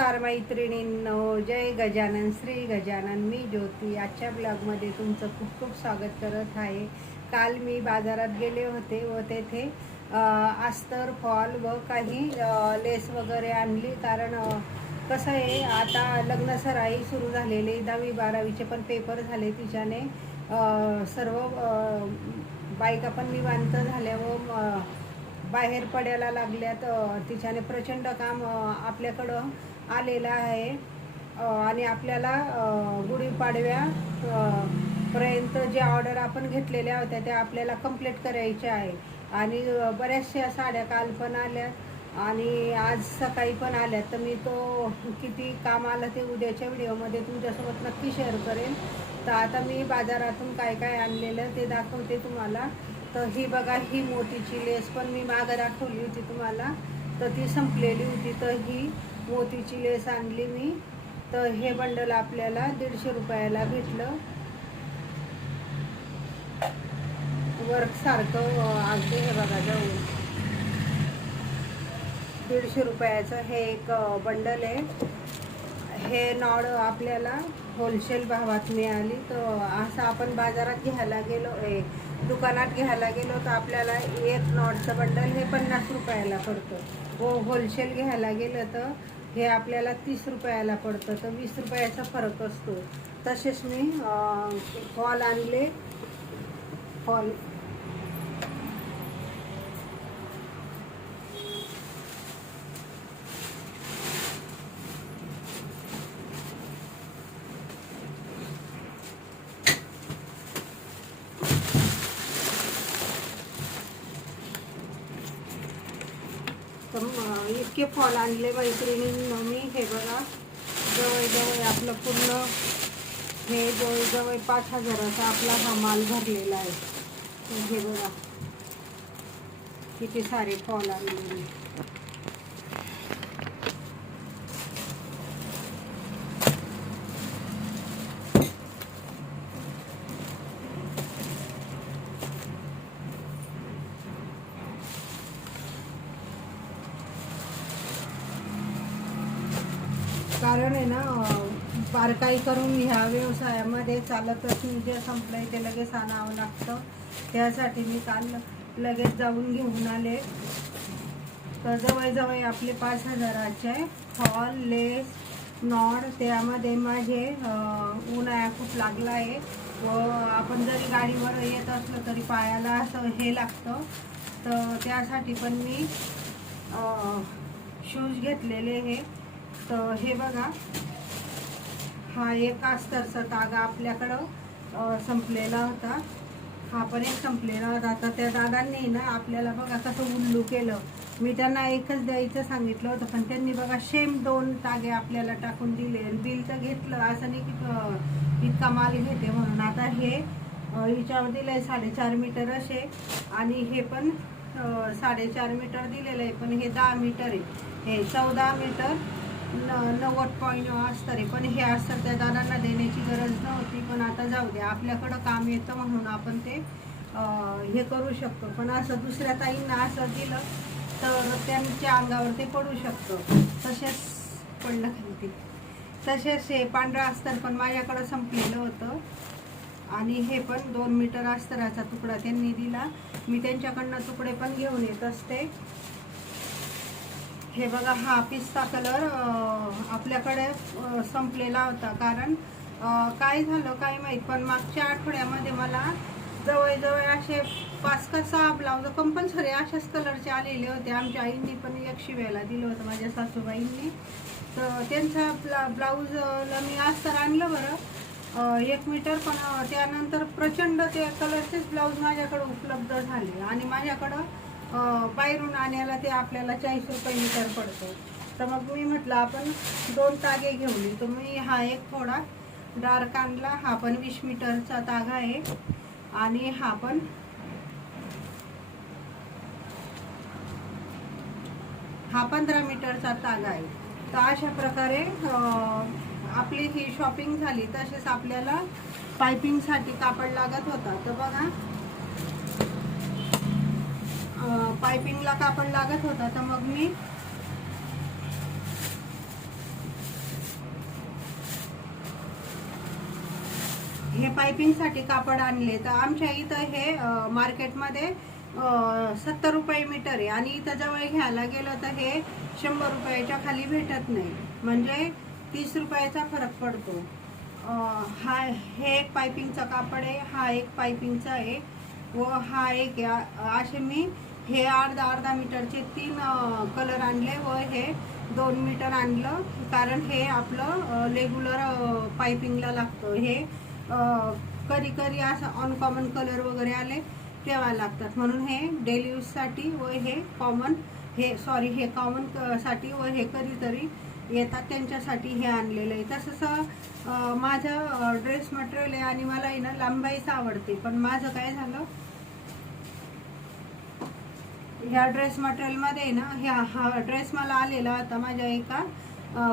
नमस्कार मैत्रिणींनो, जय गजानन, श्री गजानन. मी ज्योती. आजच्या ब्लॉगमध्ये तुमचं खूप खूप स्वागत करत आहे. काल मी बाजारात गेले होते व तेथे अस्तर, फॉल व काही लेस वगैरे आणली. कारण कसं आहे, आता लग्न सराई सुरू झालेली, 10वी 12वीचे पण पेपर झाले. तिच्याने सर्व बायका पण निवांत झाल्या व बाहेर पडायला लागल्यात. तिच्याने प्रचंड काम आपल्याकडं आलेलं आहे आणि आपल्याला गुढीपाडव्या पर्यंत ज्या ऑर्डर आपण घेतलेल्या होत्या त्या आपल्याला कंप्लीट करायच्या आहे. आणि बऱ्याचशा साड्या काल पण आल्यात आणि आज सकाळी पण आल्यात. तर मी तो किती काम आलं ते उद्याच्या व्हिडिओमध्ये तुमच्यासोबत नक्की शेअर करेन. तर आता मी बाजारातून काय काय आणलेलं ते दाखवते तुम्हाला. तर ही बघा, ही मोतीची लेस पण मी मागं दाखवली होती तुम्हाला, तर ती संपलेली होती. तर ही मोतीची लेस आणली मी. तर हे बंडल आपल्याला 150 रुपयाला भेटलं. वर्क सारखं अगदी हे बघा जाऊन 150 रुपयाचं हे एक बंडल आहे. हे नॉड आपल्याला होलसेल भावात मिळाली. तर असं आपण बाजारात घ्यायला गेलो, दुकानात घ्यायला गेलो तर आपल्याला एक नॉडचं बंडल हे 50 रुपयाला पडतं व होलसेल घ्यायला गेलं तर हे आपल्याला 30 रुपयाला पडतं. तर 20 रुपयाचा फरक असतो. तसेच मी फॉल आणले. फॉल तर इतके फॉल आणले मैत्रिणींनी मी. हे बघा, जवळजवळ आपलं पूर्ण हे जवळजवळ 5,000चा आपला हा माल भरलेला आहे. हे बघा किती सारे फॉल आणले मी. कारण आहे ना, बारकाई करून ह्या व्यवसायामध्ये चालतच नाही. जे संपलंय ते लगेच आणावं लागतं. त्यासाठी मी काल लगेच जाऊन घेऊन आले. तर जवळजवळ आपले 5,000चे फॉल, लेस, नॉड. त्यामध्ये माझे उन्हाळा खूप लागला आहे व आपण जरी गाडीवर येत असलं तरी पायाला असं हे लागतं. तर त्यासाठी पण मी शूज घेतलेले हे. तर हे बघा, हा एक अस्तरचा तागा आपल्याकडं संपलेला होता. हा पण एक संपलेला होता. तर त्या दादांनी ना आपल्याला बघा कसं उल्लू केलं. मी त्यांना एकच द्यायचं सांगितलं होतं पण त्यांनी बघा सेम 2 तागे आपल्याला टाकून दिले. बिल तर घेतलं, असं नाही की इतका माल घेते म्हणून. आता हे हिच्यावर दिलं आहे 4.5 मीटर असे आणि हे पण 4.5 मीटर दिलेलं आहे. पण हे 10 मीटर आहे. हे 14 मीटर 90 पॉईंट अस्तर आहे. पण हे अस्तर त्या दादांना देण्याची गरज नव्हती. पण आता जाऊ द्या, आपल्याकडं काम येतं म्हणून आपण ते हे करू शकतो. पण असं दुसऱ्या ताईंना असं दिलं तर त्यांच्या अंगावर ते पडू शकतं. तसेच पडलं खाली. तसेच हे पांढरा अस्तर पण माझ्याकडं संपलेलं होतं आणि हे पण 2 मीटर अस्तराचा तुकडा त्यांनी दिला. मी त्यांच्याकडनं तुकडे पण घेऊन येत असते. हे बघा, हा पिस्ता कलर आपल्याकडे संपलेला होता. कारण काय झालं काय माहीत, पण मागच्या आठवड्यामध्ये मला जवळजवळ असे 5 का 6 ब्लाउज कंपल्सरी अशाच कलरचे आलेले होते. आमच्या आईंनी पण एक शिवायला दिलं होतं, माझ्या सासूबाईंनी. तर त्यांचा ब्लाऊजला मी अस्तर आणलं बरं 1 मीटर. पण त्यानंतर प्रचंड ते कलरचेच ब्लाऊज माझ्याकडं उपलब्ध झाले आणि माझ्याकडं बाहेरून आणायला ते आपल्याला 40 रुपये मीटर पडतं. तर मग मी म्हटलं आपण 2 तागे घेऊन. तर मी हा एक थोडा डार्क आणला. हा पण 20 मीटरचा तागा आहे आणि हा पण हा 15 मीटरचा तागा आहे. तर अशा प्रकारे आपली ही शॉपिंग झाली. तसेच आपल्याला पायपिंगसाठी कापड लागत होता. तर बघा, पायपिंगला कापड लागत होता. तर मग मी हे पायपिंगसाठी कापड आणले. तर आमच्या इथं हे मार्केटमध्ये 70 रुपये मीटर आहे आणि इथं जवळ घ्यायला गेलं तर हे 100 रुपयाच्या खाली भेटत नाही, म्हणजे 30 रुपयाचा फरक पडतो. हे एक पायपिंगचा कापड आहे, हा एक पायपिंगचा आहे व हा एक असे मी हे अर्धा मीटरचे 3 कलर आणले व हे 2 मीटर आणलं, कारण हे आपलं रेग्युलर पायपिंगला लागतं. हे कधी कधी असं अनकॉमन कलर वगैरे आले तेव्हा लागतात, म्हणून हे डेली यूजसाठी व हे कॉमन साठी व हे कधीतरी येतात त्यांच्यासाठी हे आणलेलं आहे. तसंच माझं ड्रेस मटेरियल आहे आणि मला ना लांबाईच आवडते, पण माझं काय झालं, ह्या ड्रेस मटेरियलमध्ये ना हा ड्रेस मला आलेला होता, माझ्या एका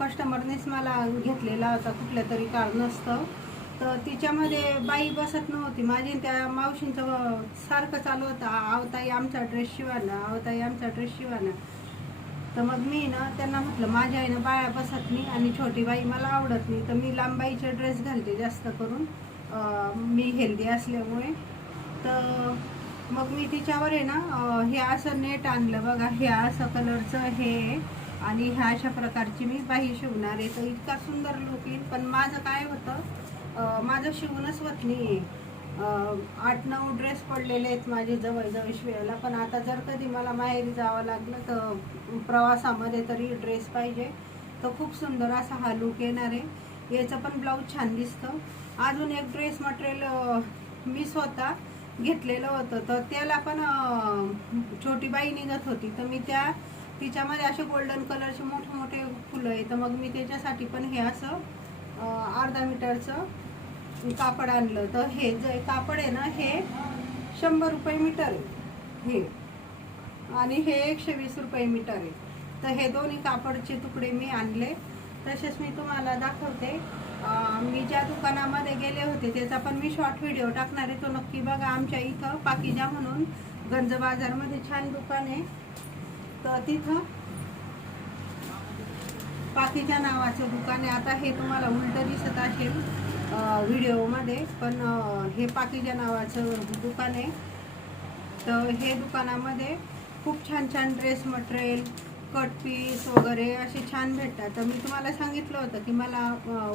कस्टमरनेच मला घेतलेला होता कुठल्या तरी कारणास्तव. तर तिच्यामध्ये बाई बसत नव्हती माझी, त्या मावशींचं सारखं चालू होतं, आवताई आमचा ड्रेस शिवाना, आवताई आमचा ड्रेस शिवाना. तर मग मी ना त्यांना म्हटलं माझ्या आईनं बाया बसत नाही आणि छोटी बाई मला आवडत नाही, तर मी लांबाईचे ड्रेस घालते जास्त करून, मी हेल्दी असल्यामुळे. तर मग मी तिच्यावर आहे ना हे असं नेट आणलं बघा, हे असं कलरचं हे आणि ह्या अशा प्रकारची मी बाही शिवणार आहे. तर इतका सुंदर लुक येईल, पण माझं काय होतं, माझं शिवणच होत नाही. 8-9 ड्रेस पडलेले आहेत माझे जवळजवळ शिवायला, पण आता जर कधी मला माहेरी जावं लागलं तर प्रवासामध्ये तरी ड्रेस पाहिजे. तर खूप सुंदर असा हा लुक येणार आहे. याचं पण ब्लाऊज छान दिसतं. अजून एक ड्रेस मटेरियल मी स्वतः घेतलेलं होतं, तर त्याला पण छोटी बाई निघत होती, तर मी तिच्यामध्ये असे गोल्डन कलरचे मोठे मोठे फुलं आहे. तर मग मी त्याच्यासाठी पण हे असं अर्धा मीटरचं कापड आणलं. तर हे जे कापड आहे ना हे 100 रुपये मीटर आहे हे, आणि हे 120 रुपये मीटर आहे. तर हे दोन्ही कापडचे तुकडे मी आणले. तसेच मी तुम्हाला दाखवते, मी ज्या दुकानामध्ये गेले होते त्याचा पण मी शॉर्ट व्हिडिओ टाकणार आहे, तो नक्की बघा. आमच्या इथं पाकिजा म्हणून गंज बाजारमध्ये छान दुकान आहे, तर तिथं पाकिजा नावाचं दुकान आहे. आता हे तुम्हाला उलटं दिसत असेल व्हिडिओमध्ये, पण हे पाकिजा नावाचं दुकान आहे. तर हे दुकानामध्ये खूप छान छान ड्रेस मटेरियल, कट पीस वगैरे असे छान भेटतात. तर मी तुम्हाला सांगितलं होतं की मला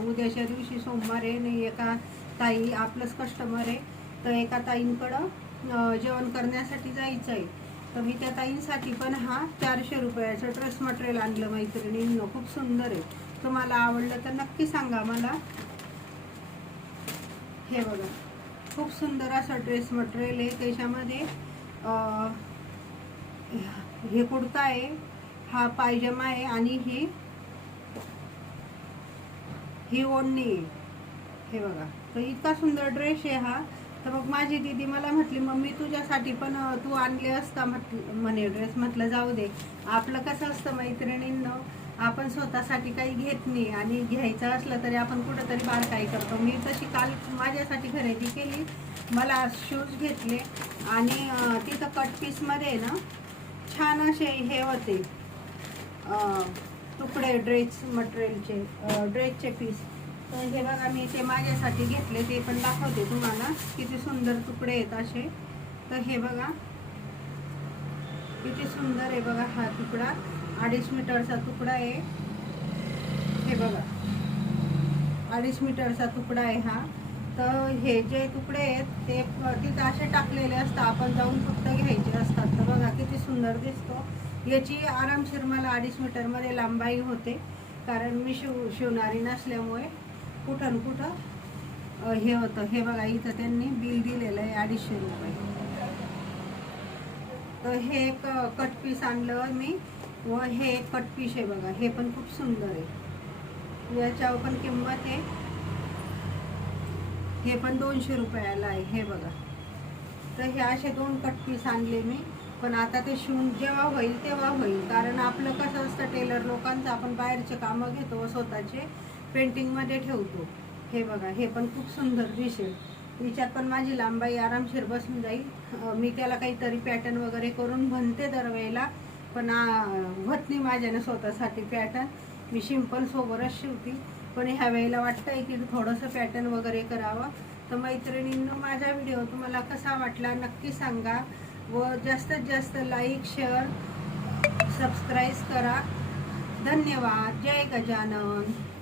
उद्याच्या दिवशी सोमवार आहे आणि एका ताई आपलंच कस्टमर आहे, तर एका ताईंकडं जेवण करण्यासाठी जायचं आहे. तर मी त्या ताईंसाठी पण हा 400 रुपयाचं ड्रेस मटेरियल आणलं मैत्रिणींनो. खूप सुंदर आहे, तुम्हाला आवडलं तर नक्की सांगा मला. हे बघा, खूप सुंदर असं ड्रेस मटेरियल आहे. त्याच्यामध्ये हे कुर्ता आहे, हा पायजमा आहे आणि ही ओढणी आहे. हे बघा, तर इतका सुंदर ड्रेस आहे हा. तर मग माझी दीदी मला म्हटली, मम्मी तुझ्यासाठी पण तू आणले असता म्हणे ड्रेस. म्हटलं जाऊ दे, आपलं कसं असतं मैत्रिणींनो, आपण स्वतःसाठी काही घेत नाही आणि घ्यायचं असलं तरी आपण कुठंतरी बारकाई करतो. मी तशी काल माझ्यासाठी खरेदी केली, मला शूज घेतले आणि तिथं कट पीसमध्ये ना छान असे हे होते तुकडे ड्रेस मटेरियलचे, ड्रेसचे पीस. तर हे बघा, मी ते माझ्यासाठी घेतले, ते पण दाखवते तुम्हाला. किती सुंदर तुकडे आहेत असे. तर हे बघा किती सुंदर आहे बघा, हा तुकडा 2.5 मीटरचा तुकडा आहे. हे बघा 2.5 मीटरचा तुकडा आहे हा. तर हे जे तुकडे आहेत ते तिथं असे टाकलेले असतात, आपण जाऊन फक्त घ्यायचे असतात. तर बघा किती सुंदर दिसतो. याची आरामशीर मला 2.5 मीटरमध्ये लांबाई होते, कारण मी शिवणारी नसल्यामुळे कुठं कुठं हे होतं. हे बघा, इथं त्यांनी बिल दिलेलं आहे 250 रुपये. तर हे एक कट पीस आणलं मी व हे एक कट पीस आहे बघा, हे पण खूप सुंदर आहे. याच्यावर पण किंमत आहे, हे पण 200 रुपयाला आहे. हे बघा, तर हे असे 2 कट पीस आणले मी. पण आता ते शिवून जेव्हा होईल तेव्हा होईल, कारण आपलं कसं असतं टेलर लोकांचं, आपण बाहेरचे कामं घेतो स्वतःचे पेंटिंगमध्ये ठेवतो. हे बघा, हे पण खूप सुंदर दिसेल. हिच्यात पण माझी लांबाई आरामशीर बसून जाईल. मी त्याला काहीतरी पॅटर्न वगैरे करून बनते दरवेळेला, पण होत नाही माझ्यानं स्वतःसाठी पॅटर्न. मी सिंपल सोबरच शिवती, पण ह्या वेळेला वाटतंय की थोडंसं पॅटर्न वगैरे करावं. तर मैत्रिणींनो, माझा व्हिडिओ तुम्हाला कसा वाटला नक्की सांगा व जास्तीत जास्त लाईक, शेअर, सबस्क्राईब करा. धन्यवाद. जय गजानन.